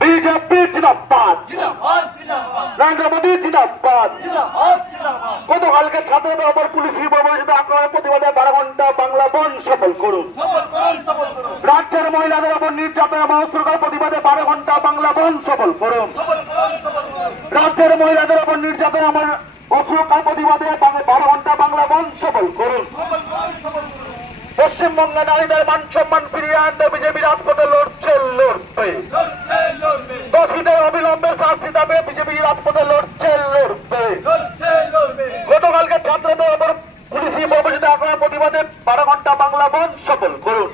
BJP जिंदाबाद, नरेंद्र मोदी जिंदाबाद। গতকালকে ছাত্রদের ওপর পুলিশি বর্বরচিত আক্রমণের প্রতিবাদে 12 ঘন্টা বাংলা বন্ধ সফল করুন। রাজ্যের মহিলাদের ওপর নির্যাতন এবং অশ্লীলতার প্রতিবাদে 12 ঘন্টা বাংলা বন্ধ সফল করুন। রাজ্যের মহিলাদের ওপর নির্যাতন এবং অশ্লীলতার প্রতিবাদে 12 ঘন্টা বাংলা বন্ধ সফল করুন। পশ্চিমবঙ্গে নারীদের মান সম্মান ফিরিয়ে আনতে বিজেপি রাজপথে লড়ছে, লড়বে। দোষীদের অবিলম্বে শাস্তি দাবি বিজেপি রাজপথে লড়ছে, লড়বে। গতকালকে ছাত্রদের ওপর পুলিশি বর্বরচিত আক্রমণের প্রতিবাদে 12 ঘন্টা বাংলা বন্ধ সফল করুন।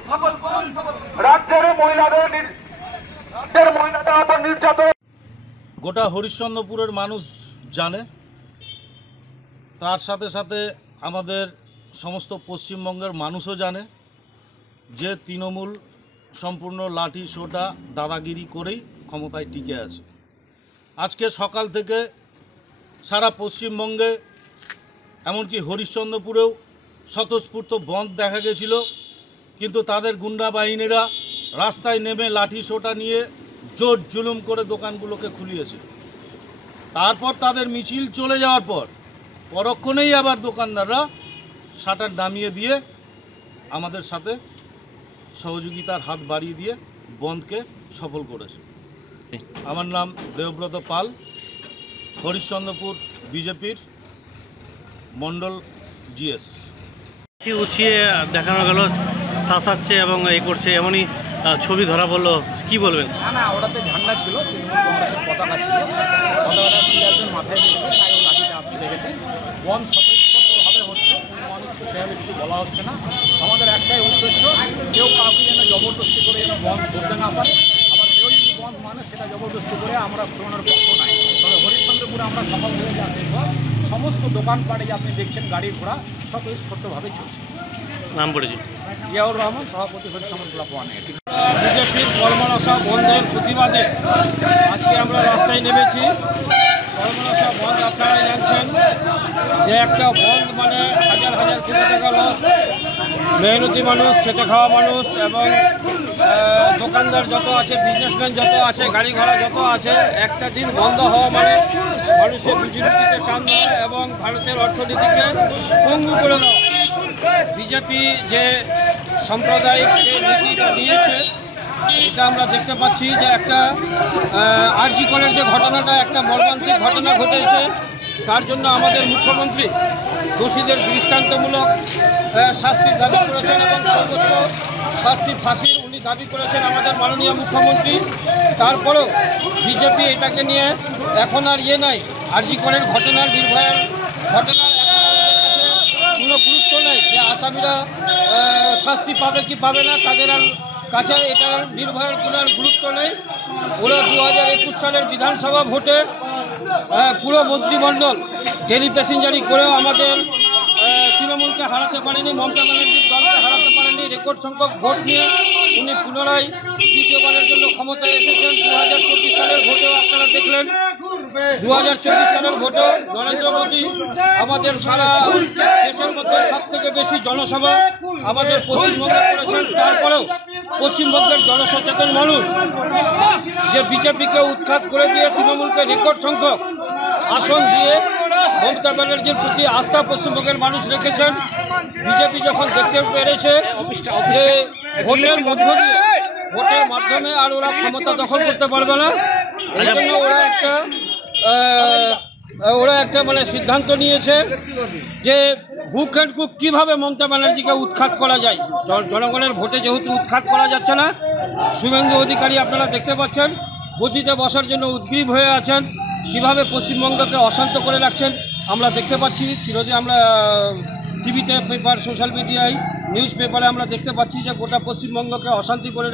রাজ্যের মহিলাদের ওপর নির্যাতন গোটা হরিশ্চন্দ্রপুরের মানুষ জানে, তার সাথে সাথে আমাদের সমস্ত পশ্চিমবঙ্গের মানুষও জানে যে তৃণমূল সম্পূর্ণ লাঠি সোটা দাদাগিরি করেই ক্ষমতায় টিকে আছে। আজকে সকাল থেকে সারা পশ্চিমবঙ্গে এমনকি হরিশ্চন্দ্রপুরেও স্বতঃস্ফূর্ত বন্ধ দেখা গেছিল, কিন্তু তাদের গুন্ডা বাহিনীরা রাস্তায় নেমে লাঠি সোটা নিয়ে জোর জুলুম করে দোকানগুলোকে খুলিয়েছে। তারপর তাদের মিছিল চলে যাওয়ার পর পরক্ষণেই আবার দোকানদাররা শাটার নামিয়ে দিয়ে আমাদের সাথে সহযোগিতার হাত বাড়িয়ে দিয়ে বন্ধকে সফল করেছে। আমার নাম দেবব্রত পাল, হরিশ্চন্দ্রপুর বিজেপির মণ্ডল জিএস। কি উঠিয়ে দেখানো গেল, শাসাচ্ছে এবং এই করছে এমনই ছবি ধরা পড়লো, কি বলবেন? না, ওটাতে ঝান্ডা ছিল, তৃণমূল কংগ্রেসের পতাকা ছিল, পতাকাটা একজন মাথায় মেরেছে, তাই ও লাঠিটা আপনি দেখেছেন। বন্ধ স্বতঃস্ফূর্তভাবে হচ্ছে, মানুষকে সেভাবে কিছু বলা হচ্ছে না। আমাদের একটাই উদ্দেশ্য, কেউ কাউকে যেন জবরদস্তি করে যেন বন্ধ করতে না পারে। আবার কেউ যদি বন্ধ মানে সেটা জবরদস্তি করে আমরা পুরোনোর পক্ষ নাই। তবে হরিশ্চন্দ্রপুরে আমরা সকাল থেকে যা দেখব, সমস্ত দোকানপাটে যে আপনি দেখছেন গাড়ি ঘোড়া স্বতঃস্ফূর্তভাবে চলছে। নাম পড়েছে জিয়াউর রহমান, সভাপতি হরিশ্চন্দ্র ক্লাব ওয়ান। বিজেপির কর্মনাশা বন্ধের প্রতিবাদে আজকে আমরা রাস্তায় নেমেছি। কর্মনাশা বন্ধ আপনারাই জানছেন যে একটা বন্ধ মানে হাজার হাজার কোটি টাকা লস। মেহনতি মানুষ, খেটে খাওয়া মানুষ এবং দোকানদার যত আছে, বিজনেসম্যান যত আছে, গাড়ি ঘোড়া যত আছে, একটা দিন বন্ধ হওয়া মানে মানুষের রুজিরুটিতে টান দেওয়া এবং ভারতের অর্থনীতিকে পঙ্গু করে দেওয়া। বিজেপি যে সাম্প্রদায়িক যে নীতিটা নিয়েছে, এটা আমরা দেখতে পাচ্ছি যে একটা আরজি কলের যে ঘটনাটা, একটা মর্মান্তিক ঘটনা ঘটেছে, তার জন্য আমাদের মুখ্যমন্ত্রী দোষীদের দৃষ্টান্তমূলক শাস্তির দাবি করেছেন এবং সর্বোচ্চ শাস্তি ফাঁসির উনি দাবি করেছেন আমাদের মাননীয় মুখ্যমন্ত্রী। তারপরেও বিজেপি এটাকে নিয়ে এখন আর নাই, আরজি কলের ঘটনার, নির্ভয়ার ঘটনার কোনো গুরুত্ব নেই যে আসামিরা শাস্তি পাবে কি পাবে না, তাদের আর কাছে এটার নির্ভয়ের কোনো গুরুত্ব নেই। ওরা 2021 সালের বিধানসভা ভোটে পুরো মন্ত্রিমণ্ডল ডেলি প্যাসেঞ্জারি করেও আমাদের তৃণমূলকে হারাতে পারেনি, মমতা ব্যানার্জির দলকে হারাতে পারেনি। রেকর্ড সংখ্যক ভোট নিয়ে উনি পুনরায় দ্বিতীয়বারের জন্য ক্ষমতায় এসেছেন। 2024 সালের ভোটেও আপনারা দেখলেন, 2024 সালের ভোটে নরেন্দ্র মোদী আমাদের সারা দেশের মধ্যে 7 থেকে বেশি জনসভা আমাদের পশ্চিমবঙ্গে করেছেন। তারপরেও পশ্চিমবঙ্গের জনসচেতন মানুষ যে বিজেপিকে উৎখাত করে দিয়ে তৃণমূলকে রেকর্ড সংখ্যক আসন দিয়ে মমতা ব্যানার্জির প্রতি আস্থা পশ্চিমবঙ্গের মানুষ রেখেছেন। বিজেপি যখন দেখতে পেরেছে যে ভোটের মাধ্যমে আর ওরা ক্ষমতা দখল করতে পারবে না, এই জন্য ওরা একটা মানে সিদ্ধান্ত নিয়েছে যে হুক অ্যান্ড কুক কীভাবে মমতা ব্যানার্জিকে উৎখাত করা যায়। জনগণের ভোটে যেহেতু উৎখাত করা যাচ্ছে না, শুভেন্দু অধিকারী আপনারা দেখতে পাচ্ছেন গদিতে বসার জন্য উদ্গ্রীব হয়ে আছেন, কিভাবে পশ্চিমবঙ্গকে অশান্ত করে রাখছেন আমরা দেখতে পাচ্ছি। চিরদিন আমরা টিভিতে, পেপার, সোশ্যাল মিডিয়ায়, নিউজ পেপারে আমরা দেখতে পাচ্ছি যে গোটা পশ্চিমবঙ্গকে অশান্তি করে